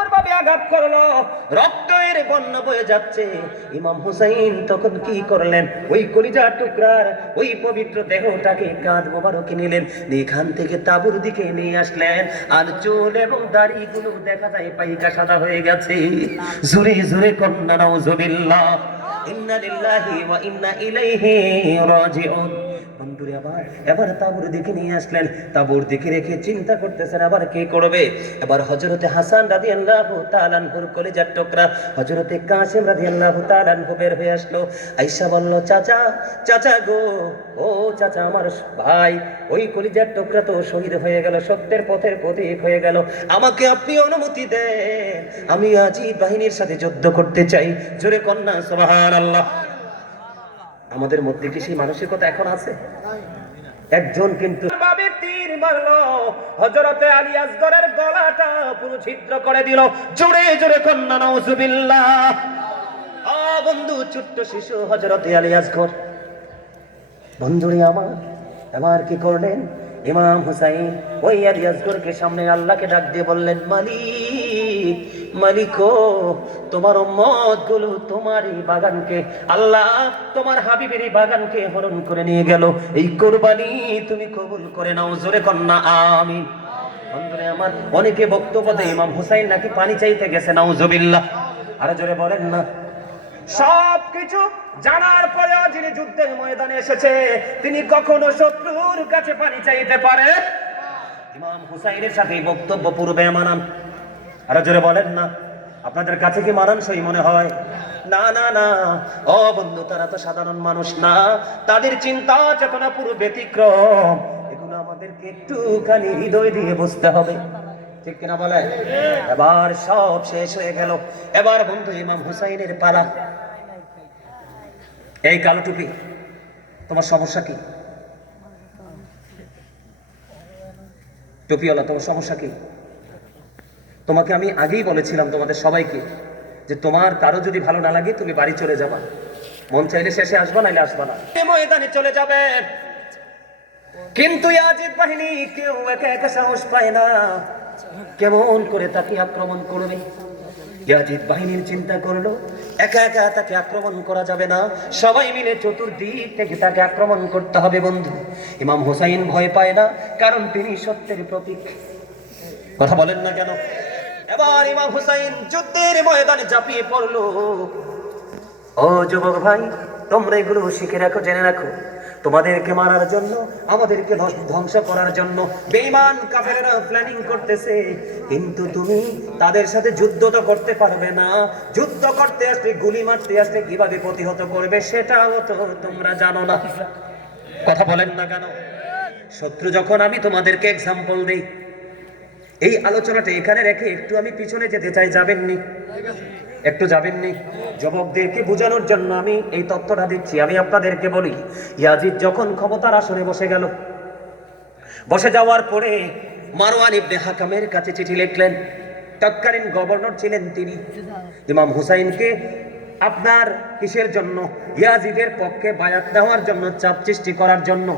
নিষ্ঠুর ভাবে আঘাত করলো, রক্তের বন্যা বয়ে যাচ্ছে। ইমাম হুসাইন তখন কি করলেন, ওই কলিজার টুকরার ওই পবিত্র দেহটাকে কাঁধ মোবারকে নিলেন, এখান থেকে তাঁবুর দিকে নিয়ে আসলেন। আর চুল এবং দাড়িগুলো দেখা যায় পাইকা সাদা হয়ে গেছে। জোরে জোরে কন্যা নাউজুবিল্লাহ। ইন্না লিল্লাহি ওয়া ইন্না ইলাইহি রাজিউন। বন্ধুরে এবার তাঁবুর দিকে নিয়ে আসলেন। তাঁবুর দিকে রেখে চিন্তা করতেছেন আবার কি করবে। এবার হযরতে হাসান রাদিয়াল্লাহু তাআলা আনহুর কলিজার টুকরা হযরতে কাসিম রাদিয়াল্লাহু তাআলা আনহু বের হয়ে আসলো। আয়েশা বলল, চাচা, চাচা গো, ও চাচা আমার ভাই, ওই কলিজার টুকরা তো শহীদ হয়ে গেল, সত্যের পথের প্রতীক হয়ে গেল। আমাকে আপনি অনুমতি দেন, আমি ইয়াজিদ বাহিনীর সাথে যুদ্ধ করতে চাই। জোরে কন্যা সুবহানাল্লাহ। আমাদের মধ্যে কি সেই মানসিকতা এখন আছে? একজন কিন্তু ভাবে তীর মারলো, হযরতে আলী আসগরের গলাটা পুরো ছিদ্র করে দিল। জোরে জোরে কন্যা নাউজুবিল্লাহ। বন্ধু, ছোট্ট শিশু হযরতে আলী আসগর। বন্ধুরে আমার, এবার কি করলেন ইমাম হুসাইন? ওই আলী আসগরকে সামনে আল্লাহকে ডাক দিয়ে বললেন, মালিক, মালিক ও, তোমার উম্মত গুলো তোমার এই বাগানকে, আল্লাহ তোমার হাবিবের এই বাগানকে হরণ করে নিয়ে গেল, এই কুরবানি তুমি কবুল করে নাও। জোরে কন্যা আমিন। বন্ধুরে আমার, অনেকে বক্তব্য দেয় ইমাম হুসাইন নাকি পানি চাইতে গেছে, নাউজুবিল্লাহ। আরে জোরে বলেন না। সবকিছু জানার পরেও যিনি যুদ্ধের ময়দানে এসেছে, তিনি কখনো শত্রুর কাছে পানি চাইতে পারে? ইমাম হুসাইনের সাথে বক্তব্য পূর্বে মানান। আরে জোরে বলেন না। আপনাদের কাছে কি মানানসই মনে হয়? না না না। ও বন্ধু, তারা তো সাধারণ মানুষ না, তাদের চিন্তা চেতনা পুরো ব্যতিক্রম। এগুলো আমাদেরকে একটুখানি হৃদয় দিয়ে বুঝতে হবে, ঠিক কিনা বলেন? এবার সব শেষ হয়ে গেল। এবার বন্ধু ইমাম হুসাইনের পালা। এই কালো টুপি, তোমার সমস্যা কি? টুপিওয়ালা, তোমার সমস্যা কি? তোমাকে আমি আগেই বলেছিলাম তোমাদের সবাইকে যে তোমার কারো যদি ভালো না লাগে তুমি বাড়ি চলে যাবা, মন চাইলে শেষে আসবা, নাইলে আসবা না, ময়দানে চলে যাবে। কিন্তু ইয়াজিদ বাহিনী কেউ একা একা সাহস পায় না, কেমন করে তাকে আক্রমণ করবে। ইয়াজিদ বাহিনীর চিন্তা করলো একা একা তাকে আক্রমণ করা যাবে না, সবাই মিলে চতুর্দিক থেকে তাকে আক্রমণ করতে হবে। বন্ধু, ইমাম হুসাইন ভয় পায় না, কারণ তিনি সত্যের প্রতীক। কথা বলেন না কেন? এবার ইমাম হুসাইন যুদ্ধের ময়দানে ঝাঁপিয়ে পড়লো। ও যুবক ভাই, তোমরা এগুলো শিখে রাখো, জেনে রাখো, তোমাদেরকে মারার জন্য, আমাদেরকে ধ্বংস করার জন্য বেঈমান কাফেররা প্ল্যানিং করতেছে। কিন্তু তুমি তাদের সাথে যুদ্ধ তো করতে পারবে না। যুদ্ধ করতে আসলে, গুলি মারতে আসলে কিভাবে প্রতিহত করবে সেটাও তো তোমরা জানো না। কথা বলেন না কেন? শত্রু যখন, আমি তোমাদেরকে এক্সাম্পল দেই। এই আলোচনাটা এখানে রেখে একটু আমি পিছনে যেতে চাই, যাবেননি? একটু যাবেননি? যুবকদেরকে বোঝানোর জন্য আমি এই তথ্যটা দিচ্ছি। আমি আপনাদেরকে বলি, ইয়াজিদ যখন ক্ষমতার আসনে বসে গেল, বসে যাওয়ার পরে মারওয়ান ইবনে হাকামের কাছে চিঠি লিখলেন। তৎকালীন গভর্নর ছিলেন তিনি। ইমাম হুসাইনকে আপনার কিসের জন্য? ইয়াজিদের পক্ষে বায়াত দেওয়ার জন্য, চাপ সৃষ্টি করার জন্য।